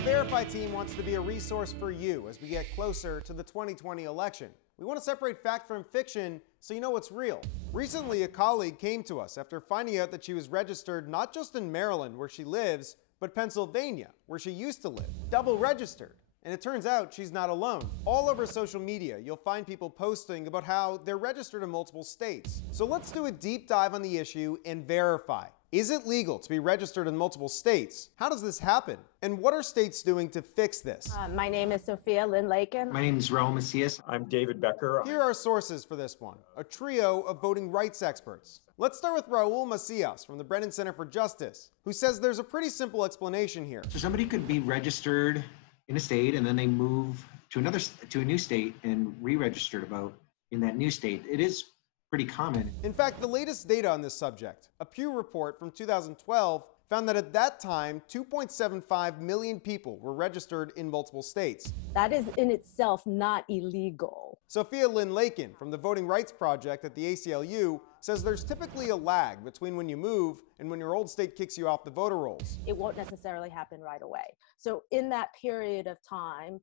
The Verify team wants to be a resource for you as we get closer to the 2020 election. We want to separate fact from fiction so you know what's real. Recently, a colleague came to us after finding out that she was registered not just in Maryland, where she lives, but Pennsylvania, where she used to live. Double registered. And it turns out she's not alone. All over social media, you'll find people posting about how they're registered in multiple states. So let's do a deep dive on the issue and verify. Is it legal to be registered in multiple states? How does this happen? And what are states doing to fix this? My name is Sophia Lynn Lakin. My name is Raul Macias. I'm David Becker. Here are sources for this one, a trio of voting rights experts. Let's start with Raul Macias from the Brennan Center for Justice, who says there's a pretty simple explanation here. So somebody could be registered in a state and then they move to a new state and re-registered about in that new state. It is pretty common. In fact, the latest data on this subject, a Pew report from 2012, found that at that time, 2.75 million people were registered in multiple states. That is in itself not illegal. Sophia Lynn Lakin from the Voting Rights Project at the ACLU says there's typically a lag between when you move and when your old state kicks you off the voter rolls. It won't necessarily happen right away. So in that period of time,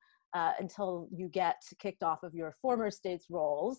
until you get kicked off of your former state's rolls,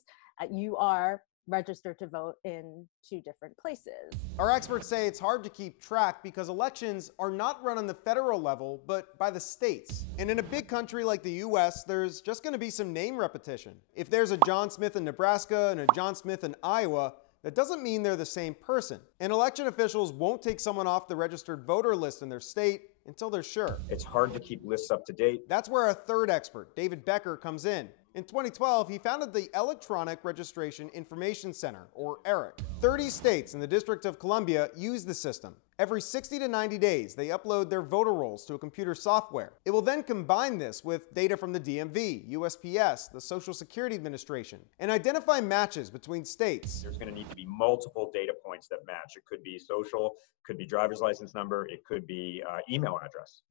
you are registered to vote in two different places. Our experts say it's hard to keep track because elections are not run on the federal level, but by the states. And in a big country like the US, there's just going to be some name repetition. If there's a John Smith in Nebraska and a John Smith in Iowa, that doesn't mean they're the same person. And election officials won't take someone off the registered voter list in their state until they're sure. It's hard to keep lists up to date. That's where our third expert, David Becker, comes in. In 2012, he founded the Electronic Registration Information Center, or ERIC. 30 states in the District of Columbia use the system. Every 60 to 90 days, they upload their voter rolls to a computer software. It will then combine this with data from the DMV, USPS, the Social Security Administration, and identify matches between states. There's going to need to be multiple data points that match. It could be social, could be driver's license number, it could be email address.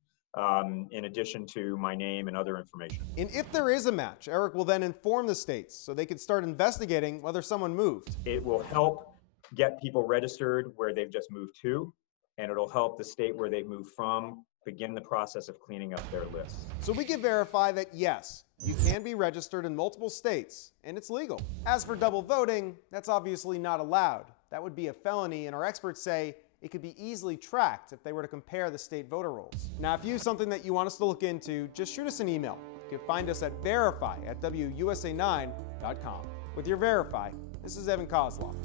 In addition to my name and other information. And if there is a match, ERIC will then inform the states so they can start investigating whether someone moved. It will help get people registered where they've just moved to, and it'll help the state where they've moved from begin the process of cleaning up their lists. So we can verify that yes, you can be registered in multiple states, and it's legal. As for double voting, that's obviously not allowed. That would be a felony, and our experts say it could be easily tracked if they were to compare the state voter rolls. Now, if you have something that you want us to look into, just shoot us an email. You can find us at verify@wusa9.com. With your Verify, this is Evan Koslof.